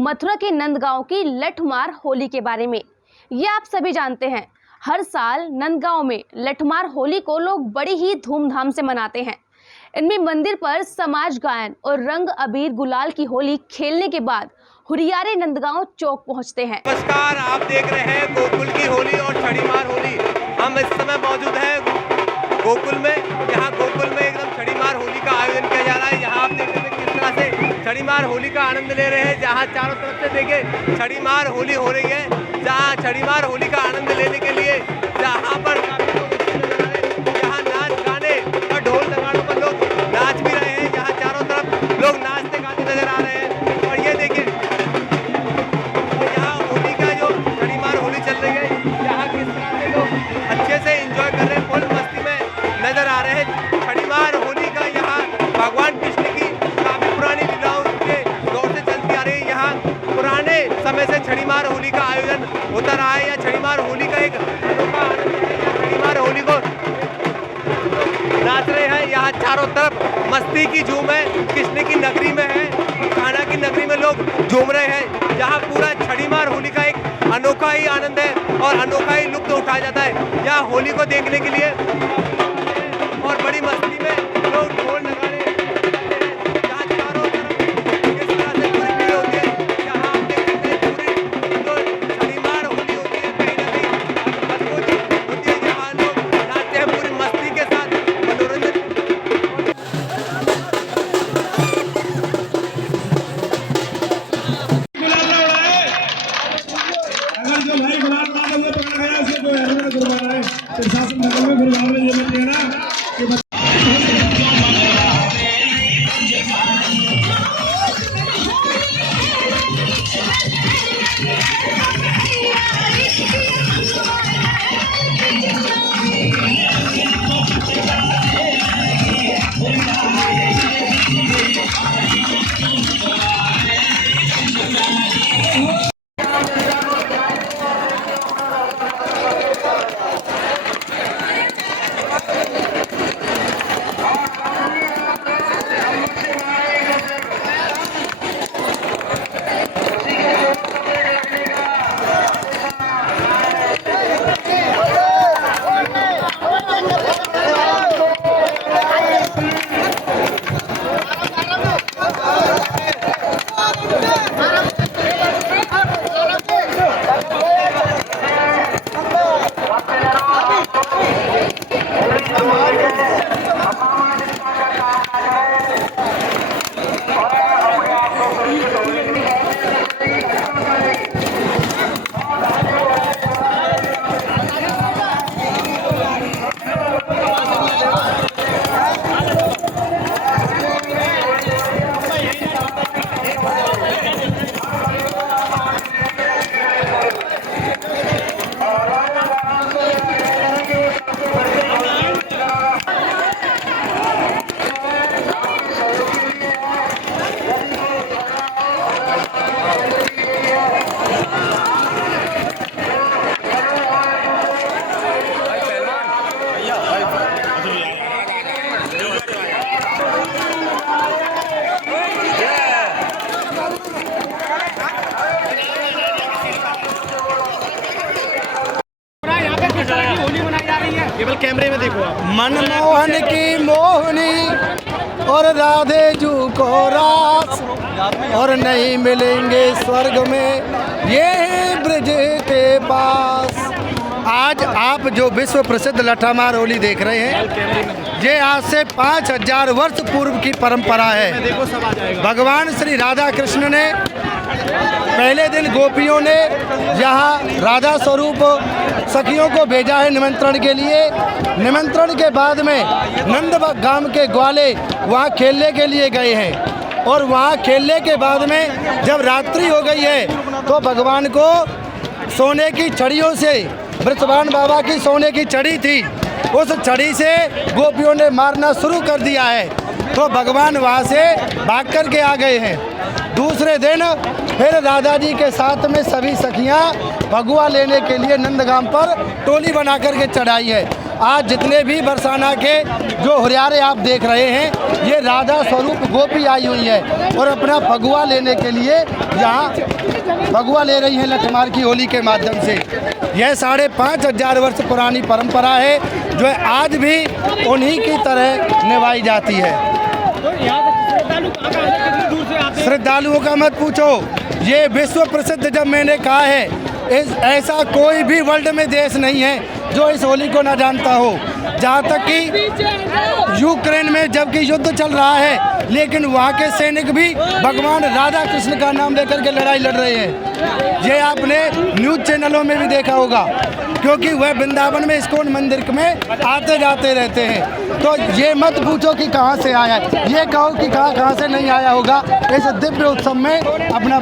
मथुरा के नंदगांव की लठमार होली के बारे में। ये आप सभी जानते हैं, हर साल नंदगांव में लठमार होली को लोग बड़ी ही धूमधाम से मनाते हैं। इनमें मंदिर पर समाज गायन और रंग अबीर गुलाल की होली खेलने के बाद हुरियारे नंदगांव चौक पहुंचते हैं। नमस्कार, आप देख रहे हैं गोकुल की होली और छड़ीमार होली। हम इस समय मौजूद हैं गोकुल में। यहाँ गोकुल में एकदम छड़ीमार होली का आयोजन किया जा रहा है। यहाँ आप देख रहे हैं किस तरह से छड़ीमार होली का आनंद ले रहे हैं। जहाँ चारों तरफ से देखिए छड़ीमार होली हो रही है। जहाँ छड़ीमार होली का आनंद लेने के लिए जहाँ पर काफी लोग यहाँ नाच गाने और ढोल नगाड़ों पर लोग नाच भी रहे हैं। यहाँ चारों तरफ लोग नाचते गाते नजर आ रहे हैं। और ये देखिए यहाँ होली का जो छड़ीमार होली चल रही है, यहाँ किस तरह से लोग अच्छे से एंजॉय कर रहे हैं, फुल मस्ती में नजर आ रहे हैं। छड़ीमार होली का यहाँ भगवान कृष्ण की काफी पुरानी लीलाओं के दौर से चलती आ रही है। यहाँ पुराने समय से छड़ीमार होली का आयोजन होता रहा है। या छड़ीमार होली का एक अनोखा आनंद है। छड़ीमार होली को नाच रहे हैं। यहाँ चारों तरफ मस्ती की झूम है। कृष्ण की नगरी में है, कान्हा की नगरी में लोग झूम रहे हैं। यहाँ पूरा छड़ीमार होली का एक अनोखा ही आनंद है और अनोखा ही लुत्फ उठाया जाता है। यहाँ होली को देखने के लिए और बड़ी मस्ती में लोग ढोल नगाड़े यहाँ चारों तरफ किस तरह से पूरी भीड़ होती है। यहाँ आप देख सकते हैं पूरी जो छड़ीमार होली होती है कहीं ना कहीं अद्भुत होती है। यहाँ लोग नाचते हैं पूरी मस्ती के साथ, मनोरंजन। अगर जो भाई गुलाल ना होंगे पकड़ा गया उसे कोई हरकत करवाना है। प्रशासन नगर में फिर मामले ये मत लेना कि केवल कैमरे में देखो आप। मनमोहन की मोहनी और राधे जू को रास और नहीं मिलेंगे स्वर्ग में ये ब्रज के पास। आज आप जो विश्व प्रसिद्ध लठमार होली देख रहे हैं, ये आज से 5000 वर्ष पूर्व की परंपरा है। भगवान श्री राधा कृष्ण ने पहले दिन गोपियों ने यहाँ राधा स्वरूप सखियों को भेजा है निमंत्रण के लिए। निमंत्रण के बाद में नंदगांव के ग्वाले वहाँ खेलने के लिए गए हैं और वहाँ खेलने के बाद में जब रात्रि हो गई है तो भगवान को सोने की छड़ियों से, वृषभान बाबा की सोने की छड़ी थी, उस छड़ी से गोपियों ने मारना शुरू कर दिया है। तो भगवान वहाँ से भाग कर के आ गए हैं। दूसरे दिन फिर राधा जी के साथ में सभी सखियां भगुआ लेने के लिए नंदगांव पर टोली बना करके चढ़ाई है। आज जितने भी बरसाना के जो हुरियारे आप देख रहे हैं, ये राधा स्वरूप गोपी आई हुई है और अपना फगुआ लेने के लिए यहाँ फगुआ ले रही हैं लठमार की होली के माध्यम से। यह 5,500 वर्ष पुरानी परंपरा है जो आज भी उन्हीं की तरह निभाई जाती है। श्रद्धालुओं का मत पूछो, ये विश्व प्रसिद्ध, जब मैंने कहा है ऐसा कोई भी वर्ल्ड में देश नहीं है जो इस होली को ना जानता हो। जहाँ तक कि यूक्रेन में जबकि युद्ध चल रहा है, लेकिन वहाँ के सैनिक भी भगवान राधा कृष्ण का नाम लेकर के लड़ाई लड़ रहे हैं। ये आपने न्यूज़ चैनलों में भी देखा होगा, क्योंकि वह वृंदावन में इस्कॉन मंदिर में आते जाते रहते हैं। तो ये मत पूछो कि कहाँ से आया है, ये कहो कि कहाँ से नहीं आया होगा। इस दिव्य उत्सव में अपना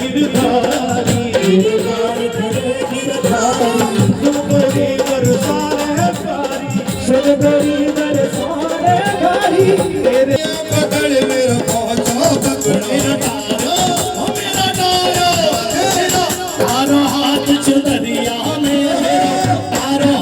गिरधारी गिरधार खड़े गिरधारी सुंदरी बरसाने प्यारी सुंदरी बरसाने प्यारी तेरे पकड़ मेरा पहुंचा पकड़ मेरा तारो तारो हाथ चुनरिया में तारो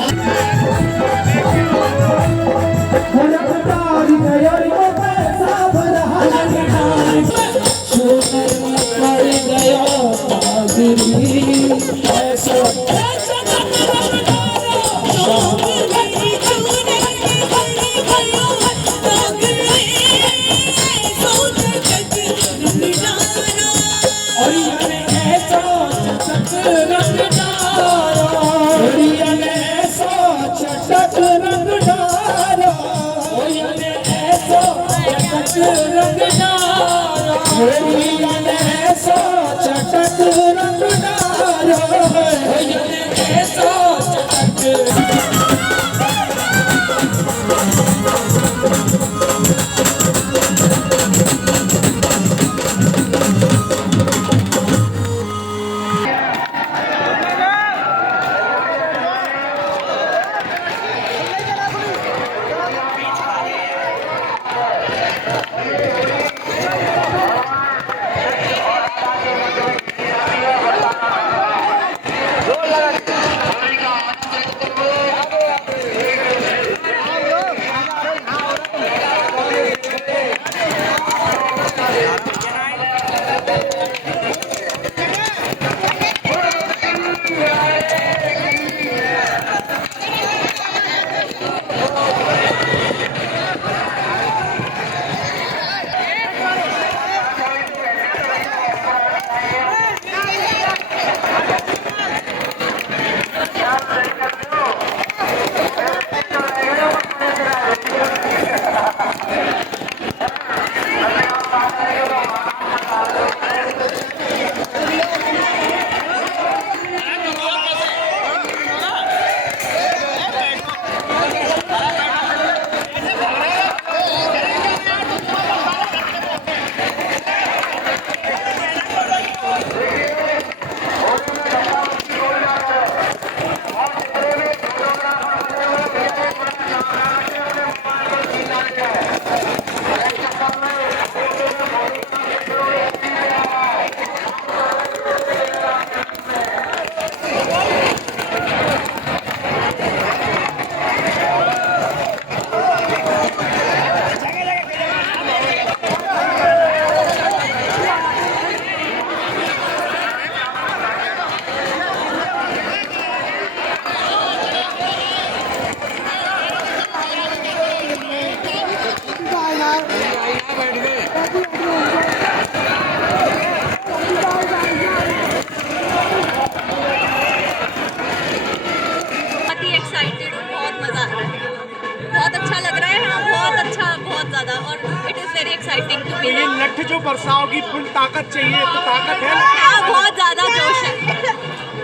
एक्साइटिंग टू बी ये लठ जो बरसाओगी फुल ताकत चाहिए, तो ताकत है ना? हाँ, बहुत ज्यादा जोश है।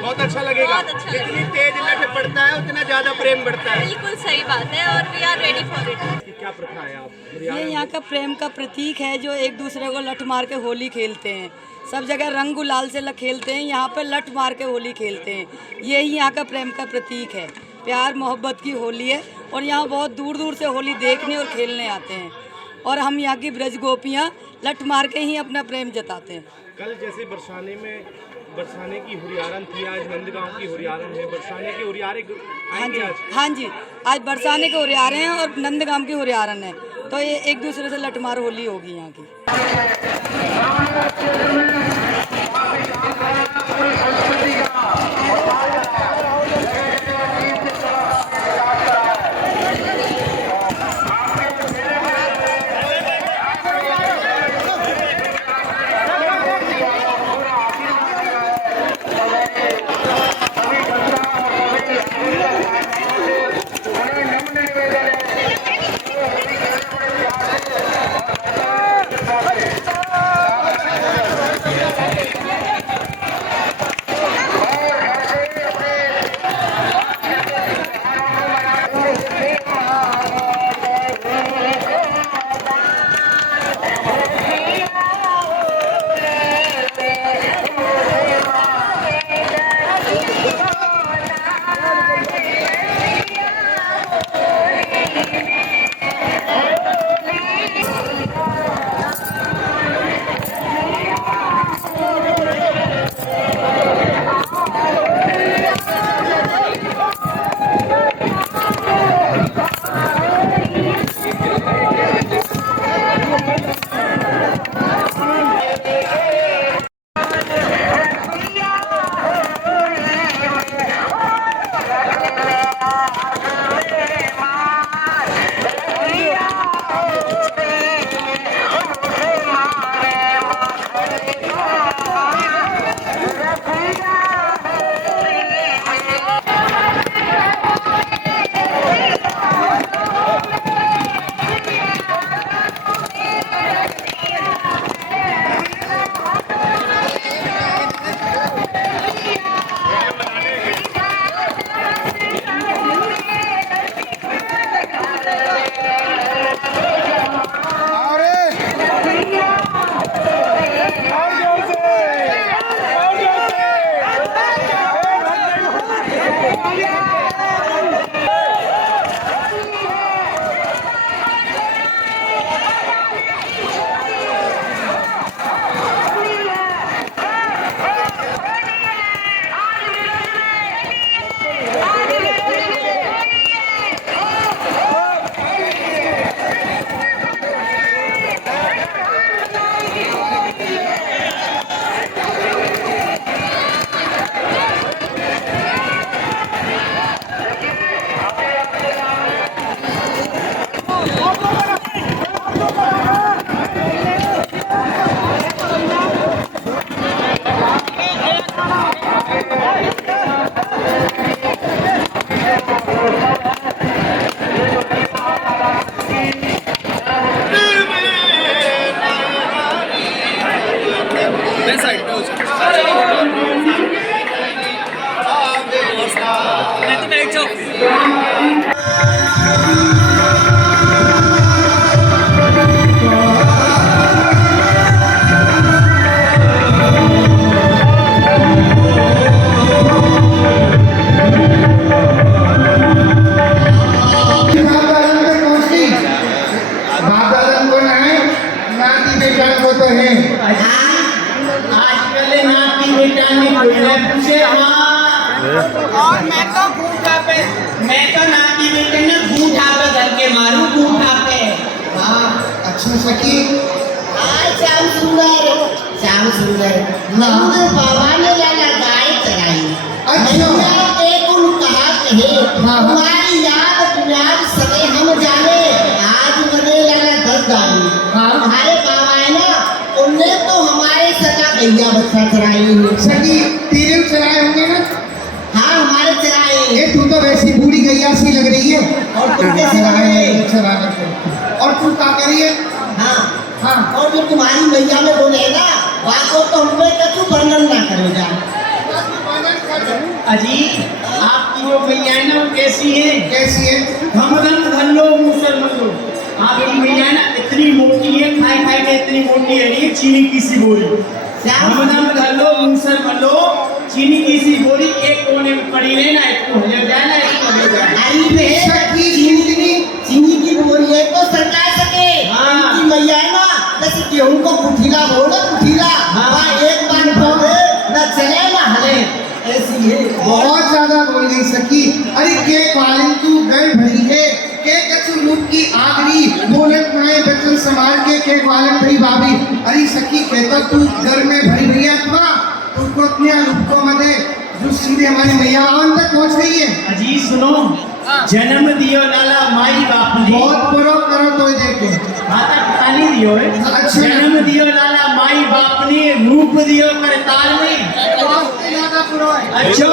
बहुत अच्छा लगेगा। बहुत अच्छा जितनी तेज लठ पड़ता है उतना ज्यादा प्रेम बढ़ता है। बिल्कुल सही बात है और we are ready for it. क्या प्रथा है आप? ये यहाँ का प्रेम का प्रतीक है, जो एक दूसरे को लठ मार के होली खेलते हैं। सब जगह रंग गुलाल से खेलते हैं, यहाँ पे लठ मार के होली खेलते हैं। यही यहाँ का प्रेम का प्रतीक है। प्यार मोहब्बत की होली है और यहाँ बहुत दूर दूर से होली देखने और खेलने आते हैं। और हम यहाँ की ब्रज गोपियाँ लठ मार के ही अपना प्रेम जताते हैं। कल जैसे बरसाने की हुरियारन थी, आज नंदगांव की हुरियारन है। बरसाने की हुरियारे आएंगे आज? हाँ जी, आज बरसाने के हुरियारे हैं और नंदगांव की हुरियारन है, तो ये एक दूसरे से लठमार होली होगी यहाँ की। आजकल नाती बेटा ने कोई न पूछे और मैं तो बूढ़ा पे मैं तो नाती बेटे ने बूढ़ा पे घर के मारू बूढ़ा पे अच्छा सखी श्याम सुंदर नंद बाबा ने लाला गाय चराई अच्छा। एक कहा कहे हमारी याद सके हम जाने आज बने लाला 10 दानी हमारे बाबा है ना उनने तो हमारे सदा गैया बच्चा चराई है सखी तेरे चलाए होंगे ना? हाँ हमारे चराए ये तू तो वैसी बूढ़ी गैया सी लग रही है। और तुम कैसे लग रहे हैं? चला कर और तू क्या करी है? हाँ हाँ और जो तुम्हारी मैया में बोले ना बात को तो हमें कछु वर्णन ना करो जा अजी आपकी जो मैया है ना वो कैसी है? कैसी है? हम धल्लो मुसलमान लो आपकी मैया है ना इतनी मोटी है खाई खाई के इतनी मोटी है नहीं चीनी की सी बोरी हम धल्लो मुसलमान लो चीनी की सी बोरी एक कोने में पड़ी रहे ना इसको हो जाए ना इसको हो जाए सखी चीनी की बोरी है तो सरकार सके इनकी मैया है ना जैसे गेहूं को कुठीला बोल कुठीला एक बार बोले न चले ना हले ऐसी है बहुत ज्यादा बोल गई सखी। अरे के पालन तू गल भरी है के कछु रूप की आगरी बोलत माए बचन संभाल के पालन भरी भाभी। अरे सखी कहता तू घर में भरी भैया अथवा तुमको अपने रूप को मदे जो सीधे हमारी मैया आवन तक पहुंच गई है। अजी सुनो जन्म दियो लाला माई बाप ने बहुत बड़ो करो तो देखे माता पिता ने दियो है अच्छा। जन्म दियो लाला माई बाप ने रूप दियो करताल में ज्यादा पुरो है। अच्छा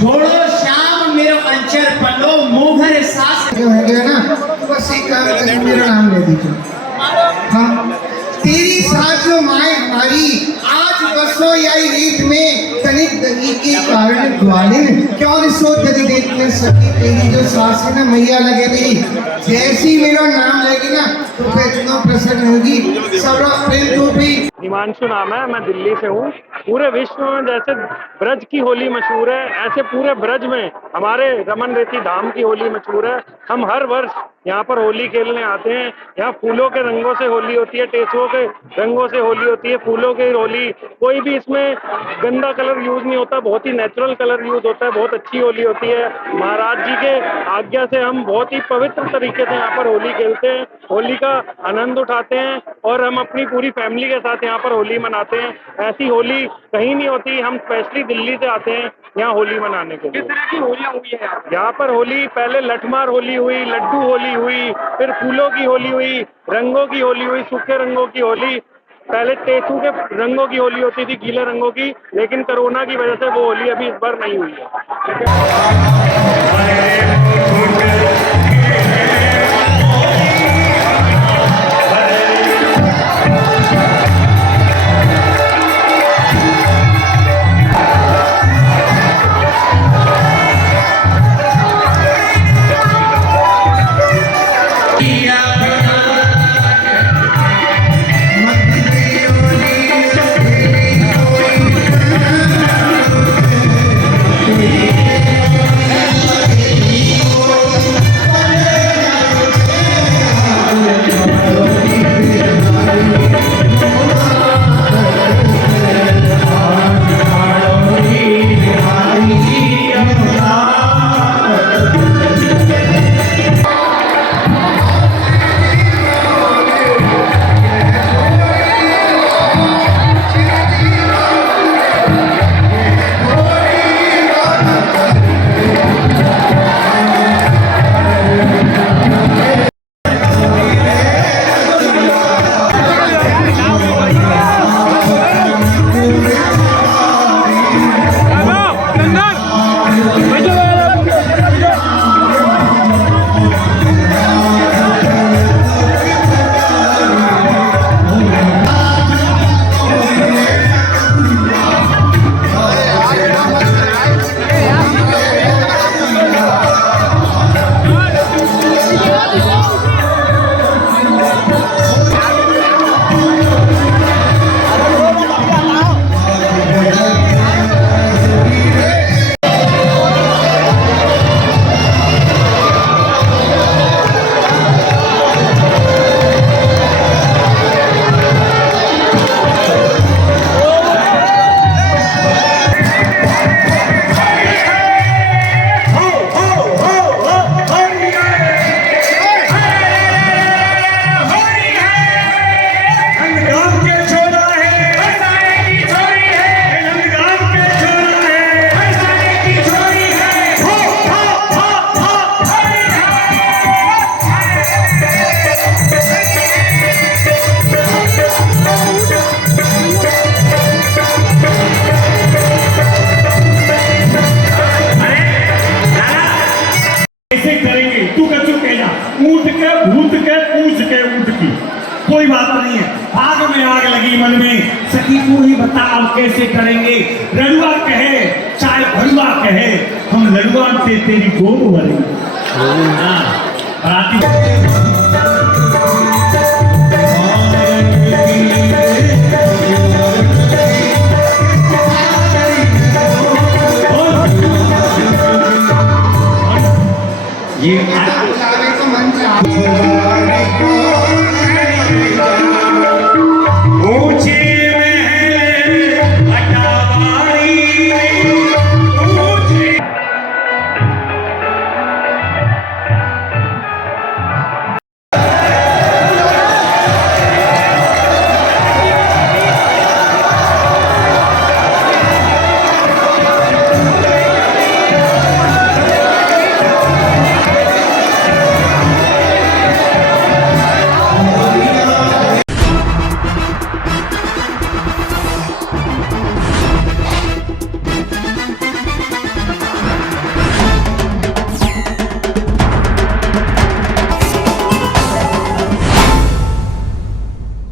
छोड़ो शाम मेरो अंचर पलो मोघर सास जो है ना तो बस एक काम करके मेरा नाम ले दीजिए। हाँ तेरी सास जो माए हमारी आज बसो याई रीत में तनिक दगी के कारण ग्वालिन क्यों रिसो दगी देख में सकी तेरी जो सास है ना मैया लगे मेरी जैसी मेरा नाम लेगी ना तो फिर इतना प्रसन्न होगी सब प्रेम तो भी। हिमांशु नाम है, मैं दिल्ली से हूँ। पूरे विश्व में जैसे ब्रज की होली मशहूर है ऐसे पूरे ब्रज में हमारे रमन रेती धाम की होली मशहूर है। हम हर वर्ष यहाँ पर होली खेलने आते हैं। यहाँ फूलों के रंगों से होली होती है, टेसुओं के रंगों से होली होती है, फूलों की होली। कोई भी इसमें गंदा कलर यूज नहीं होता, बहुत ही नेचुरल कलर यूज होता है। बहुत अच्छी होली होती है। महाराज जी के आज्ञा से हम बहुत ही पवित्र तरीके से यहाँ पर होली खेलते हैं, होली का आनंद उठाते हैं और हम अपनी पूरी फैमिली के साथ यहाँ पर होली मनाते हैं। ऐसी होली कहीं नहीं होती। हम स्पेशली दिल्ली से आते हैं यहाँ होली मनाने के लिए। किस तरह की होलियां हुई है यहाँ पर होली पहले लठमार होली हुई, लड्डू होली हुई, फिर फूलों की होली हुई, रंगों की होली हुई, सूखे रंगों की होली। पहले टेसू के रंगों की होली होती थी, गीले रंगों की, लेकिन कोरोना की वजह से वो होली अभी इस बार नहीं हुई है। बात नहीं है। आग में आग लगी मन में, सखी तू ही बता अब कैसे करेंगे। रड़ुआ कहे चाहे भरुआ कहे, हम लड़ुआ ते तेरी गोद भरेंगे। हाँ, बाराती